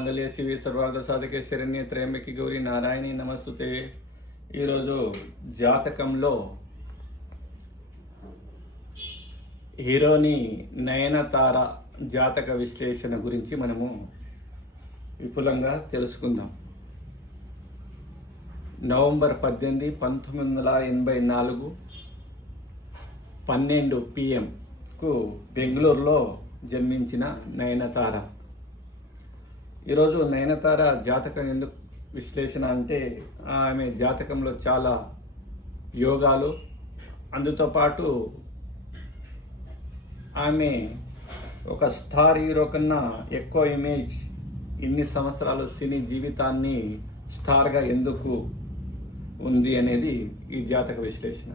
మాంగళ్య శివి సర్వార్థ సాధకే శరణ్య త్రయంబకి గౌరి నారాయణి నమస్తుతే. ఈరోజు జాతకంలో హీరోని నయనతార జాతక విశ్లేషణ గురించి మనము విపులంగా తెలుసుకుందాం. నవంబర్ 18, 1984 12 PM బెంగళూరులో జన్మించిన నయనతార. ఈరోజు నయనతార జాతకం ఎందుకు విశ్లేషణ అంటే ఆమె జాతకంలో చాలా యోగాలు, అందుతో పాటు ఆమె ఒక స్టార్ హీరో కన్నా ఎక్కువ ఇమేజ్, ఇన్ని సంవత్సరాలు సినీ జీవితాన్ని స్టార్గా ఎందుకు ఉంది అనేది ఈ జాతక విశ్లేషణ.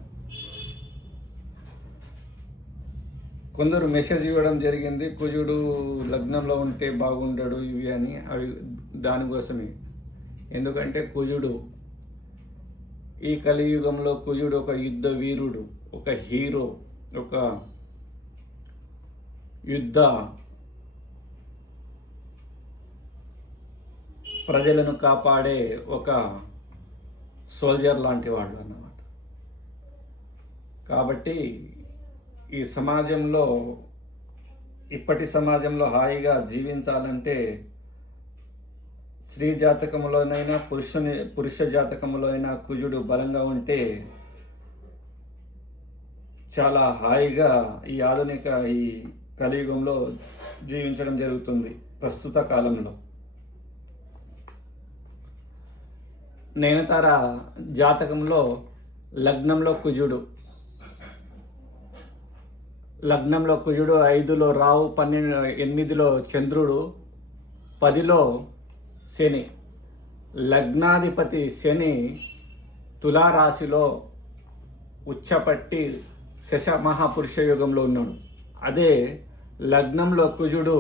కొందరు మెసేజ్ ఇవ్వడం జరిగింది, కుజుడు లగ్నంలో ఉంటే బాగుండడు ఇవి అని. అవి దానికోసమే. ఎందుకంటే కుజుడు ఈ కలియుగంలో కుజుడు ఒక యుద్ధ వీరుడు, ఒక హీరో, ఒక యుద్ధ ప్రజలను కాపాడే ఒక సోల్జర్ లాంటి వాడు అన్నమాట. కాబట్టి ఈ సమాజంలో, ఇప్పటి సమాజంలో హాయిగా జీవించాలంటే స్త్రీ జాతకంలోనైనా పురుష జాతకంలో అయినా కుజుడు బలంగా ఉంటే చాలా హాయిగా ఈ ఆధునిక ఈ కలియుగంలో జీవించడం జరుగుతుంది ప్రస్తుత కాలంలో. నయనతార జాతకంలో లగ్నంలో కుజుడు 5లో రావు, 8లో చంద్రుడు, 10లో శని. లగ్నాధిపతి శని తులారాశిలో ఉచ్చపట్టి శశ మహాపురుష యోగంలో ఉన్నాడు. అదే లగ్నంలో కుజుడు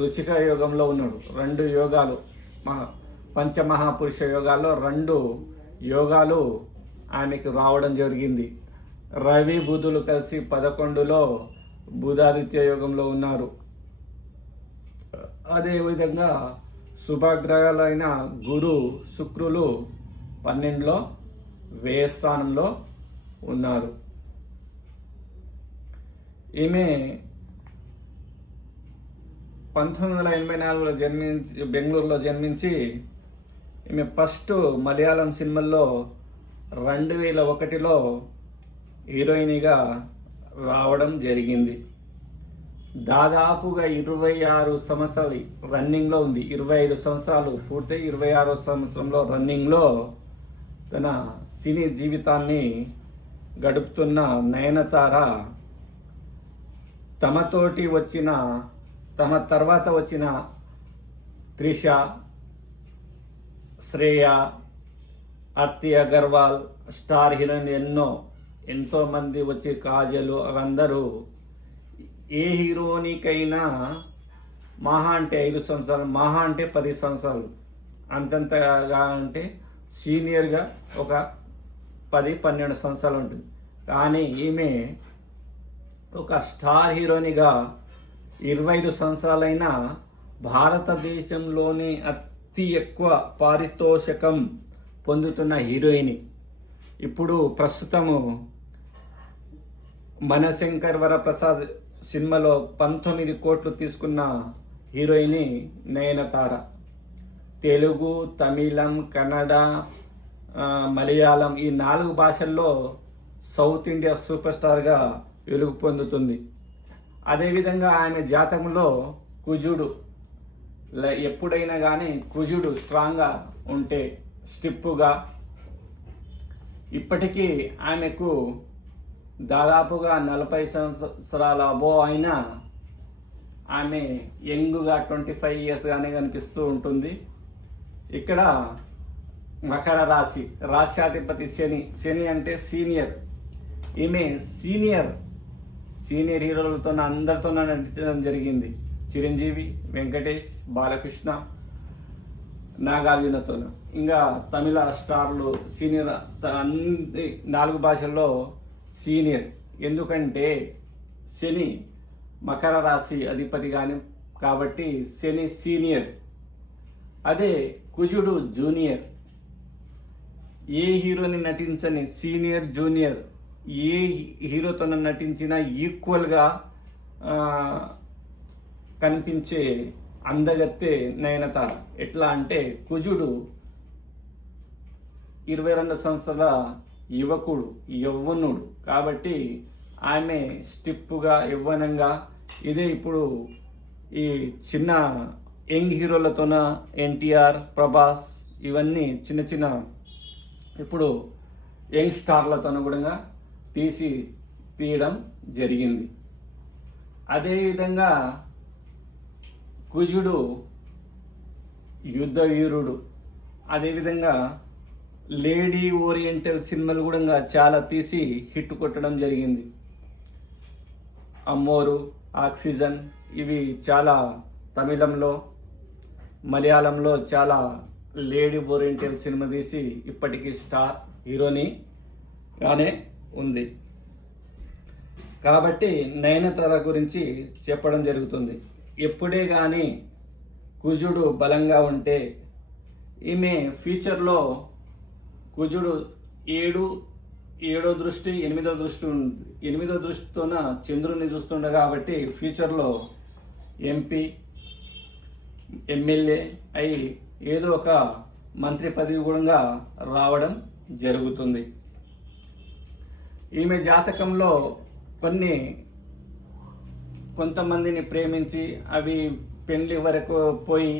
రుచిక యోగంలో ఉన్నాడు. 2 యోగాలు, పంచమహాపురుష యోగాల్లో 2 యోగాలు ఆమెకు రావడం జరిగింది. రవి బుధులు కలిసి 11లో బుధాదిత్య యోగంలో ఉన్నారు. అదేవిధంగా శుభగ్రహాలైన గురు శుక్రులు 12లో వ్యయస్థానంలో ఉన్నారు. ఈమె 1984లో బెంగళూరులో జన్మించి ఈమె ఫస్ట్ మలయాళం సినిమాల్లో 2001లో హీరోయిన్గా రావడం జరిగింది. దాదాపుగా 26 సంవత్సరాలు రన్నింగ్లో ఉంది. 25 సంవత్సరాలు పూర్తి, 26వ సంవత్సరంలో రన్నింగ్లో తన సినీ జీవితాన్ని గడుపుతున్న నయనతార తమ తర్వాత వచ్చిన త్రిష, శ్రేయ, ఆర్తి అగర్వాల్, స్టార్ హీరోయిన్ ఎంతోమంది వచ్చి కాజలు, అందరూ ఏ హీరోనికైనా మహా అంటే 5 సంవత్సరాలు, మహా అంటే 10 సంవత్సరాలు, అంతంతగా అంటే సీనియర్గా ఒక 10-12 సంవత్సరాలు ఉంటుంది. కానీ ఈమె ఒక స్టార్ హీరోయిన్గా 25 సంవత్సరాలైన భారతదేశంలోని అతి ఎక్కువ పారితోషికం పొందుతున్న హీరోయిన్. ఇప్పుడు ప్రస్తుతము మనశంకర్ వరప్రసాద్ సినిమాలో 19 కోట్లు తీసుకున్న హీరోయిన్ నయనతార. తెలుగు, తమిళం, కన్నడ, మలయాళం ఈ 4 భాషల్లో సౌత్ ఇండియా సూపర్ స్టార్గా వెలుగు పొందుతుంది. అదేవిధంగా ఆమె జాతకంలో కుజుడు ఎప్పుడైనా కానీ కుజుడు స్ట్రాంగ్గా ఉంటే, స్టిప్పుగా, ఇప్పటికీ ఆమెకు దాదాపుగా 40 సంవత్సరాల అబోవ్ అయినా ఆమె యంగ్గా 25 ఇయర్స్గానే కనిపిస్తూ ఉంటుంది. ఇక్కడ మకర రాశి, రాశ్యాధిపతి శని అంటే సీనియర్. ఈమె సీనియర్ హీరోలతో అందరితో నటించడం జరిగింది. చిరంజీవి, వెంకటేష్, బాలకృష్ణ, నాగార్జునతో. ఇంకా తమిళ స్టార్లు సీనియర్, అన్ని 4 భాషల్లో సీనియర్. ఎందుకంటే శని మకర రాశి అధిపతి కానీ కాబట్టి శని సీనియర్. అదే కుజుడు జూనియర్. ఏ హీరోని నటించని సీనియర్ జూనియర్ ఏ హీరోతో నటించినా ఈక్వల్గా కనిపించే అందగత్తె నయనతార. ఎట్లా అంటే కుజుడు 22 సంవత్సరాల యువకుడు, యవ్వనుడు కాబట్టి ఆమె స్టిప్పుగా యవ్వనంగా. ఇదే ఇప్పుడు ఈ చిన్న యంగ్ హీరోలతోన ఎన్టీఆర్, ప్రభాస్ ఇవన్నీ చిన్న చిన్న ఇప్పుడు యంగ్ స్టార్లతోనూ కూడా తీయడం జరిగింది. అదేవిధంగా కుజుడు యుద్ధ వీరుడు. అదేవిధంగా లేడీ ఓరియంటల్ సినిమాలు కూడా చాలా తీసి హిట్ కొట్టడం జరిగింది. అమ్మోరు, ఆక్సిజన్ ఇవి చాలా తమిళంలో, మలయాళంలో చాలా లేడీ ఓరియంటల్ సినిమా తీసి ఇప్పటికీ స్టార్ హీరోనిగానే ఉంది. కాబట్టి నయనతార గురించి చెప్పడం జరుగుతుంది. ఎప్పుడే కానీ కుజుడు బలంగా ఉంటే ఈమె ఫ్యూచర్లో కుజుడు ఏడో దృష్టి 8వ దృష్టి ఉంది. 8వ దృష్టితోన చంద్రుడిని చూస్తుండే కాబట్టి ఫ్యూచర్లో ఎంపీ, ఎమ్మెల్యే అయి ఏదో ఒక మంత్రి పదవి కూడా రావడం జరుగుతుంది. ఈమె జాతకంలో కొంతమందిని ప్రేమించి అవి పెళ్లి వరకు పోయి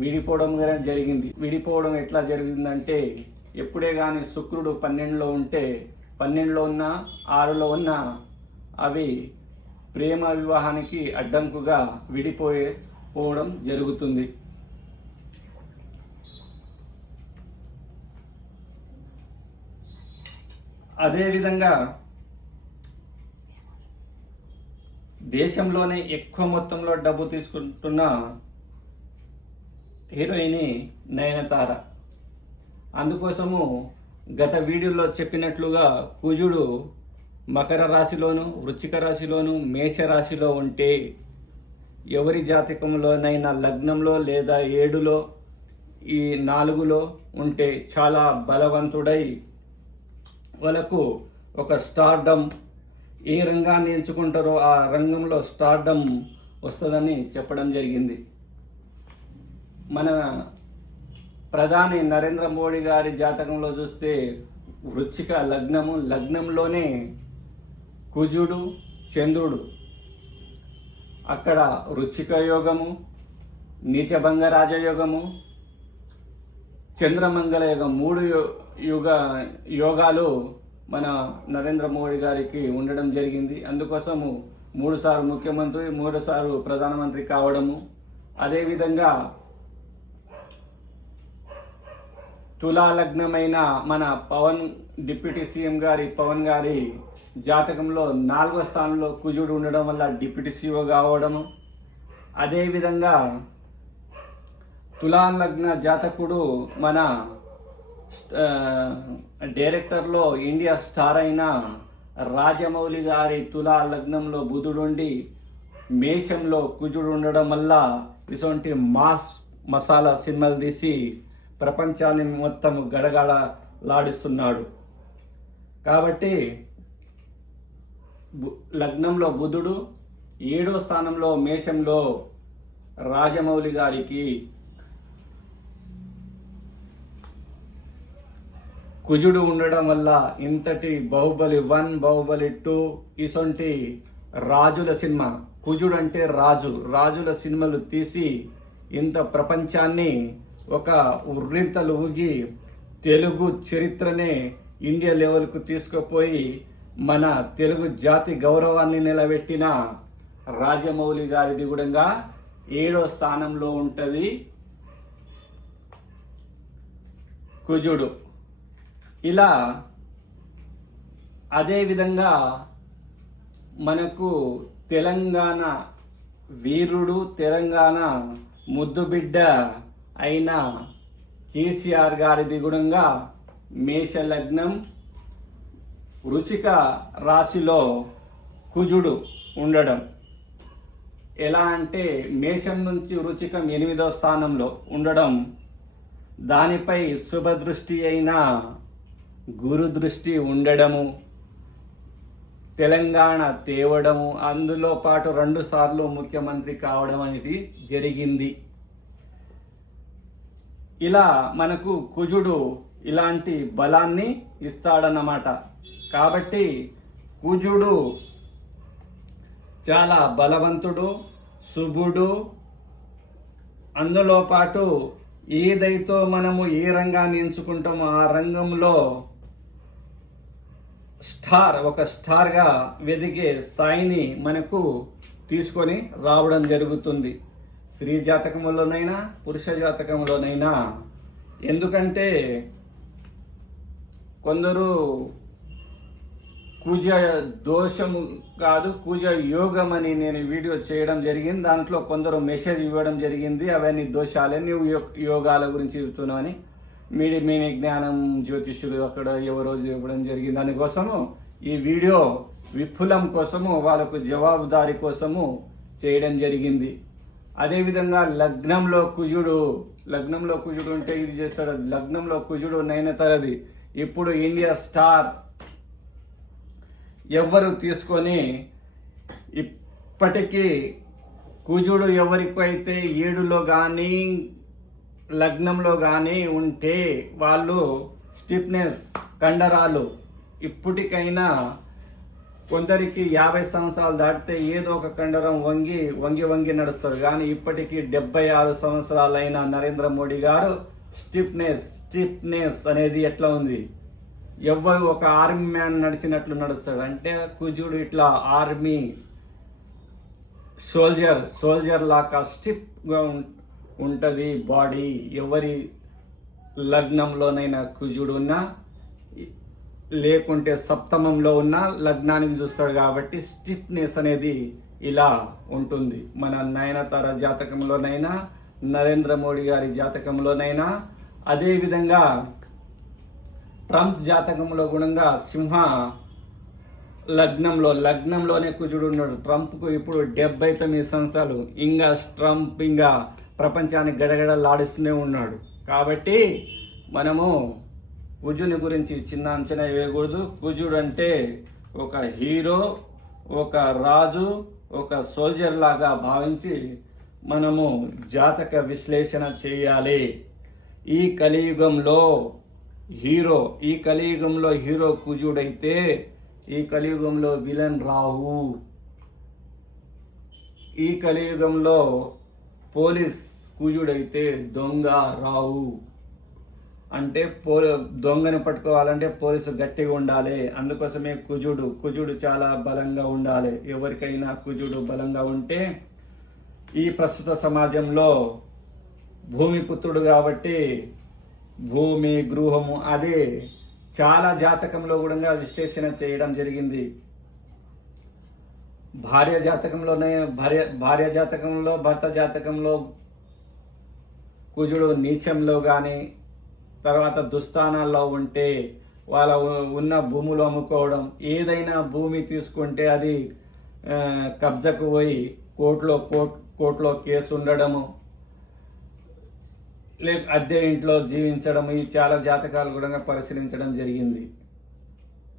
విడిపోవడం జరిగింది. విడిపోవడం ఎట్లా జరిగిందంటే ఎప్పుడే కానీ శుక్రుడు 12లో ఉంటే 12లో ఉన్న 6లో ఉన్న అవి ప్రేమ వివాహానికి అడ్డంకుగా పోవడం జరుగుతుంది. అదేవిధంగా దేశంలోనే ఎక్కువ మొత్తంలో డబ్బు తీసుకుంటున్న హీరోయిన్ నయనతార. అందుకోసము గత వీడియోలో చెప్పినట్లుగా కుజుడు మకర రాశిలోను, వృశ్చిక రాశిలోను, మేష రాశిలో ఉంటే ఎవరి జాతకంలోనైనా లగ్నంలో లేదా 7లో ఈ 4లో ఉంటే చాలా బలవంతుడై వాళ్ళకు ఒక స్టార్డమ్, ఏ రంగాన్ని ఎంచుకుంటారో ఆ రంగంలో స్టార్డమ్ వస్తుందని చెప్పడం జరిగింది. మన ప్రధాని నరేంద్ర మోడీ గారి జాతకంలో చూస్తే వృశ్చిక లగ్నంలోనే కుజుడు, చంద్రుడు, అక్కడ వృశ్చిక యోగము, నీచభంగ రాజయోగము, చంద్రమంగళ యోగం 3 యోగాలు మన నరేంద్ర మోడీ గారికి ఉండడం జరిగింది. అందుకోసము 3 సార్లు ముఖ్యమంత్రి, 3 సార్లు ప్రధానమంత్రి కావడము. అదేవిధంగా తులా లగ్నమైన మన డిప్యూటీ సీఎం గారి పవన్ గారి జాతకంలో 4వ స్థానంలో కుజుడు ఉండడం వల్ల డిప్యూటీ సీఓ కావడము. అదేవిధంగా తులా లగ్న జాతకుడు మన డైరెక్టర్లో ఇండియా స్టార్ అయిన రాజమౌళి గారి తులా లగ్నంలో బుధుడుండి మేషంలో కుజుడు ఉండడం వల్ల ఇటువంటి మసాలా సినిమాలు తీసి ప్రపంచాన్ని మొత్తం గడగడలాడిస్తున్నాడు. కాబట్టి లగ్నంలో బుధుడు, 7వ స్థానంలో మేషంలో రాజమౌళి గారికి కుజుడు ఉండడం వల్ల ఇంతటి బాహుబలి 1, బాహుబలి 2 ఇసొంటి రాజుల సినిమా, కుజుడు అంటే రాజుల సినిమాలు తీసి ఇంత ప్రపంచాన్ని ఒక ఉర్రింతలు ఊగి తెలుగు చరిత్రనే ఇండియా లెవెల్కు తీసుకుపోయి మన తెలుగు జాతి గౌరవాన్ని నిలబెట్టిన రాజమౌళి గారిది కూడా 7వ స్థానంలో ఉంటుంది కుజుడు. ఇలా అదేవిధంగా మనకు తెలంగాణ వీరుడు, తెలంగాణ ముద్దుబిడ్డ అయిన కేసీఆర్ గారిది కూడా మేష లగ్నం, వృశ్చిక రాశిలో కుజుడు ఉండడం. ఎలా అంటే మేషం నుంచి వృశ్చికం 8వ స్థానంలో ఉండడం దానిపై శుభదృష్టి అయిన గురు దృష్టి ఉండడము, తెలంగాణ తేవడము, అందులో పాటు 2 సార్లు ముఖ్యమంత్రి కావడం అనేది జరిగింది. ఇలా మనకు కుజుడు ఇలాంటి బలాన్ని ఇస్తాడన్నమాట. కాబట్టి కుజుడు చాలా బలవంతుడు, శుభుడు. అందులో పాటు ఏదైతే మనము ఏ రంగాన్ని ఎంచుకుంటామో ఆ రంగంలో ఒక స్టార్గా వెదిగే స్థాయిని మనకు తీసుకొని రావడం జరుగుతుంది, స్త్రీ జాతకంలోనైనా పురుష జాతకంలోనైనా. ఎందుకంటే కొందరు కుజ దోషము కాదు, కుజ యోగం అని నేను వీడియో చేయడం జరిగింది. దాంట్లో కొందరు మెసేజ్ ఇవ్వడం జరిగింది, అవన్నీ దోషాలే, నువ్వు యోగాల గురించి చెబుతున్నావని. మీ జ్ఞానం జ్యోతిష్యులు అక్కడ ఎవరో ఇవ్వడం జరిగింది. దానికోసము ఈ వీడియో విఫలం కోసము, వాళ్ళకు జవాబుదారీ కోసము చేయడం జరిగింది. అదేవిధంగా లగ్నంలో కుజుడు ఉంటే ఇది చేస్తాడు. లగ్నంలో కుజుడు నయనతారది ఇప్పుడు ఇండియా స్టార్ ఎవరు తీసుకొని ఇప్పటికీ కుజుడు ఎవరికైతే 7లో కానీ లగ్నంలో కానీ ఉంటే వాళ్ళు స్టిఫ్నెస్ కండరాలు ఇప్పటికైనా కొందరికి 50 సంవత్సరాలు దాటితే ఏదో ఒక కండరం వంగి నడుస్తారు. కానీ ఇప్పటికీ 76 సంవత్సరాలైన నరేంద్ర మోడీ గారు స్టిఫ్నెస్ అనేది ఎట్లా ఉంది, ఎవ్వరు ఒక ఆర్మీ మ్యాన్ నడిచినట్లు నడుస్తాడు. అంటే కుజుడు ఇట్లా ఆర్మీ సోల్జర్ లాగా స్టిఫ్గా ఉంటుంది బాడీ. ఎవరి లగ్నంలోనైనా కుజుడు ఉన్నా లేకుంటే సప్తమంలో ఉన్న లగ్నానికి చూస్తాడు. కాబట్టి స్టిఫ్నెస్ అనేది ఇలా ఉంటుంది. మన నయనతార జాతకంలోనైనా నరేంద్ర మోడీ గారి జాతకంలోనైనా, అదేవిధంగా ట్రంప్ జాతకంలో గుణంగా సింహ లగ్నంలోనే కుజుడు ఉన్నాడు. ట్రంప్కు ఇప్పుడు 79 సంవత్సరాలు. ట్రంప్ ప్రపంచాన్ని గడగడలాడిస్తూనే ఉన్నాడు. కాబట్టి మనము కుజుని గురించి చిన్న అంచనా వేయకూడదు. కుజుడు అంటే ఒక హీరో, ఒక రాజు, ఒక సోల్జర్ లాగా భావించి మనము జాతక విశ్లేషణ చేయాలి. ఈ కలియుగంలో హీరో కుజుడైతే ఈ కలియుగంలో విలన్ రాహు. ఈ కలియుగంలో పోలీస్ కుజుడైతే దొంగ రాహు. అంటే దొంగని పట్టుకోవాలంటే పోలీసు గట్టిగా ఉండాలి. అందుకోసమే కుజుడు చాలా బలంగా ఉండాలి. ఎవరికైనా కుజుడు బలంగా ఉంటే ఈ ప్రస్తుత సమాజంలో భూమిపుత్రుడు కాబట్టి భూమి గృహము అదే చాలా జాతకంలో కూడా విశ్లేషణ చేయడం జరిగింది. భార్య జాతకంలో భర్త జాతకంలో కుజుడు నీచంలో కానీ తర్వాత దుస్థానాల్లో ఉంటే వాళ్ళ ఉన్న భూములు అమ్ముకోవడం, ఏదైనా భూమి తీసుకుంటే అది కబ్జకు పోయి కోర్టులో కేసు ఉండడము, అద్దె ఇంట్లో జీవించడం, ఈ చాలా జాతకాలు కూడా పరిశీలించడం జరిగింది.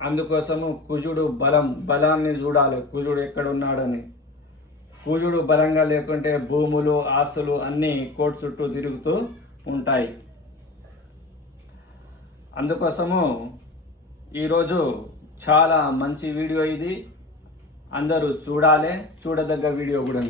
అందుకోసము కుజుడు బలాన్ని చూడాలి, కుజుడు ఎక్కడున్నాడని. కుజుడు బలంగా లేకుంటే భూములు ఆస్తులు అన్నీ కోర్టు చుట్టూ తిరుగుతూ ఉంటాయి. అందుకోసము ఈరోజు చాలా మంచి వీడియో ఇది, అందరూ చూడాలి, చూడదగ్గ వీడియో కూడా.